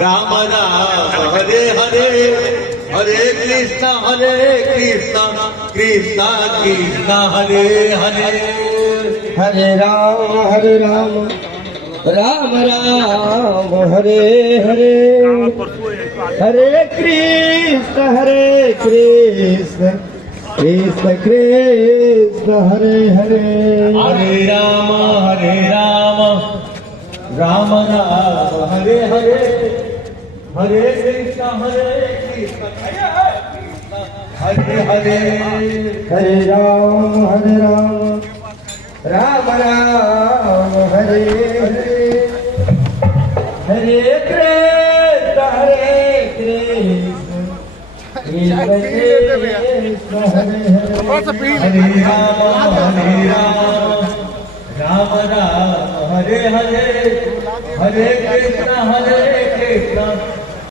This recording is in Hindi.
राम राम हरे हरे हरे कृष्ण कृष्ण कृष्ण हरे हरे हरे राम राम राम हरे हरे हरे कृष्ण कृष्ण कृष्ण हरे हरे हरे राम राम राम हरे हरे हरे कृष्ण हरे हरे हरे राम राम राम हरे हरे हरे कृष्ण कृष्ण कृष्ण हरे हरे हरे राम राम राम हरे हरे हरे कृष्ण